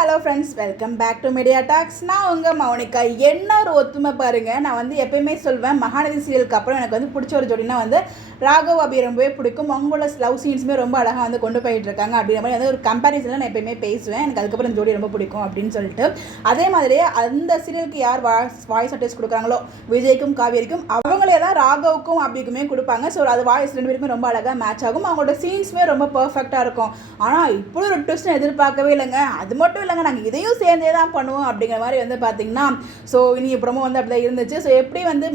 Hello friends, welcome back to media talks. நான் உங்கள் மௌனிகா. என்ன ஒரு ஒத்துமை பாருங்கள். நான் வந்து எப்பயுமே சொல்வேன், மகாநதி சீரியலுக்கு அப்புறம் எனக்கு வந்து பிடிச்ச ஒரு ஜோடினா வந்து ராகவ் அபி ரொம்பவே பிடிக்கும். அவங்களோட லவ் சீன்ஸுமே ரொம்ப அழகாக வந்து கொண்டு போயிட்டு இருக்காங்க. அப்படிங்கிற மாதிரி வந்து ஒரு கம்பேரிசனில் நான் எப்பயுமே பேசுவேன். எனக்கு அதுக்கப்புறம் இந்த ஜோடி ரொம்ப பிடிக்கும் அப்படின்னு சொல்லிட்டு. அதே மாதிரியே அந்த சீரியலுக்கு யார் வாய்ஸ் அட்டேஸ் கொடுக்குறாங்களோ, விஜய்க்கும் காவேரிக்கும், அவங்களே தான் ராகவுக்கும் அபிக்குமே கொடுப்பாங்க. ஸோ அது வாய்ஸ் ரெண்டு பேருக்குமே ரொம்ப அழகாக மேட்ச் ஆகும். அவங்களோட சீன்ஸுமே ரொம்ப பர்ஃபெக்டாக இருக்கும். ஆனால் இப்படி ஒரு ட்விஸ்ட் எதிர்பார்க்கவே இல்லைங்க. அது மட்டும் இல்லைங்க, நாங்கள் இதையும் சேர்ந்தே தான் பண்ணுவோம் அப்படிங்கிற மாதிரி வந்து பார்த்தீங்கன்னா, ஸோ இனி ப்ரோமோ வந்து அப்படி தான் இருந்துச்சு. ஸோ எப்படி வந்து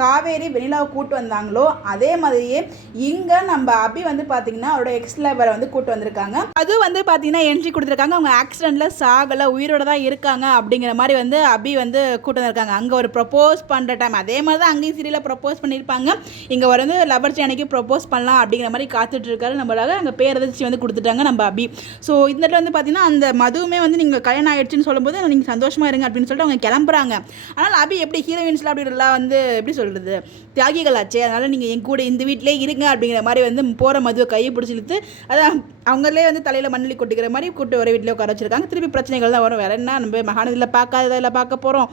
காவேரி வெண்ணிலாவை கூட்டு வந்தாங்களோ அதே மாதிரியே இங்கே நம்ம அபி வந்து பார்த்தீங்கன்னா அவரோட எக்ஸ் லவரை வந்து கூட்டு வந்திருக்காங்க. அது வந்து பார்த்தீங்கன்னா என்ட்ரி கொடுத்துருக்காங்க. அவங்க ஆக்சிடென்ட்டில் சாகலை, உயிரோட தான் இருக்காங்க அப்படிங்கிற மாதிரி வந்து அபி வந்து கூட்டு வந்திருக்காங்க. அங்கே ஒரு ப்ரப்போஸ் பண்ணுற டைம் அதே மாதிரி தான் அங்கேயும் சீரியலில் ப்ரப்போஸ் பண்ணியிருப்பாங்க. இங்கே ஒரு வந்து லவர்ஸ் அன்னைக்கு ப்ரப்போஸ் பண்ணலாம் அப்படிங்கிற மாதிரி காத்துட்டு இருக்காரு. நம்மளால அங்கே பேரதிர்ச்சி வந்து கொடுத்துட்டாங்க நம்ம அபி. ஸோ இந்த இடத்துல வந்து பார்த்தீங்கன்னா அந்த மதுவுமே வந்து நீங்கள் கல்யாணம் ஆகிடுச்சின்னு சொல்லும்போது நீங்கள் சந்தோஷமாக இருங்க அப்படின்னு சொல்லிட்டு அவங்க கிளம்புறாங்க. ஆனால் அபி எப்படி ஹீரோயின்ஸ்லாம் அப்படிலாம் வந்து எப்படி சொல்கிறது, தியாகிகளாச்சே, அதனால் நீங்கள் என் கூட இந்த வீட்டிலே இருங்க அப்படிங்கிற மாதிரி வந்து போகிற மதுவை கையை பிடிச்சி இழுத்து அதான் அவங்களே வந்து தலையில் மண்ணலி கொட்டிக்கிற மாதிரி கூட்டு ஒரே வீட்டிலே உட்கார வச்சிருக்காங்க. திருப்பி பிரச்சனைகள் தான் வரும். வேறு என்ன, நம்ம மகாநதியில் பார்க்காததில் பார்க்க போகிறோம்.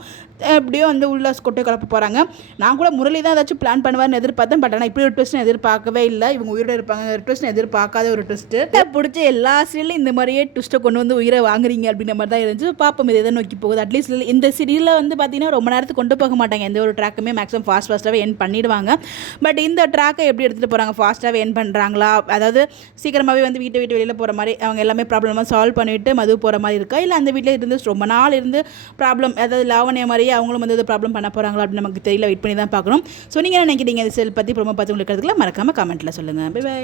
எப்படியோ வந்து உள்ள கொட்டை கலப்ப போகிறாங்க. நான் கூட முரளி தான் ஏதாச்சும் பிளான் பண்ணுவார்னு எதிர்பார்த்தேன். பட் ஆனால் இப்படி ஒரு ட்விஸ்ட் எதிர்பார்க்கவே இல்லை. இவங்க உயிரோடு இருப்பாங்க ஒரு ட்விஸ்ட் எதிர்பார்க்காத ஒரு ட்விஸ்ட்டு. பிடிச்ச எல்லா சீரியலும் இந்த மாதிரியே ட்விஸ்ட்டை கொண்டு வந்து உயிரை வாங்குறீங்க அப்படின்ற மாதிரி தான் இருந்துச்சு. பார்ப்போம் இது எதை நோக்கி போகுது. அட்லீஸ்ட் இந்த சீரியலில் வந்து பார்த்தீங்கன்னா ரொம்ப நேரத்துக்கு கொண்டு போக மாட்டாங்க. எந்த ஒரு ட்ராக்குமே மேக்ஸிமம் ஃபாஸ்ட்டாகவே என் பண்ணிடுவாங்க. பட் இந்த ட்ராக்கை எப்படி எடுத்துகிட்டு போகிறாங்க, ஃபாஸ்ட்டாகவே என் பண்ணுறாங்களா, அதாவது சீக்கிரமாகவே வந்து வீட்டை விட்டு வெளியில் போகிற மாதிரி அவங்க எல்லாமே ப்ராப்ளமாக சால்வ் பண்ணிவிட்டு மது போகிற மாதிரி இருக்கா, இல்லை அந்த வீட்டில் இருந்து ரொம்ப நாள் இருந்து ப்ராப்ளம், அதாவது லாவணியா மாதிரியே அவங்களும் வந்து ப்ராப்ளம் பண்ண போகிறாங்களா அப்படின்னு நமக்கு தெரியல. வெயிட் பண்ணி தான் பார்க்கணும். ஸோ நீங்கள் என்ன நினைக்கிறீங்க இந்த செல் பற்றி ப்ரோமோ பார்த்து உங்களுக்கு மறக்காமல் கமெண்ட்டில் சொல்லுங்கள். Bye by.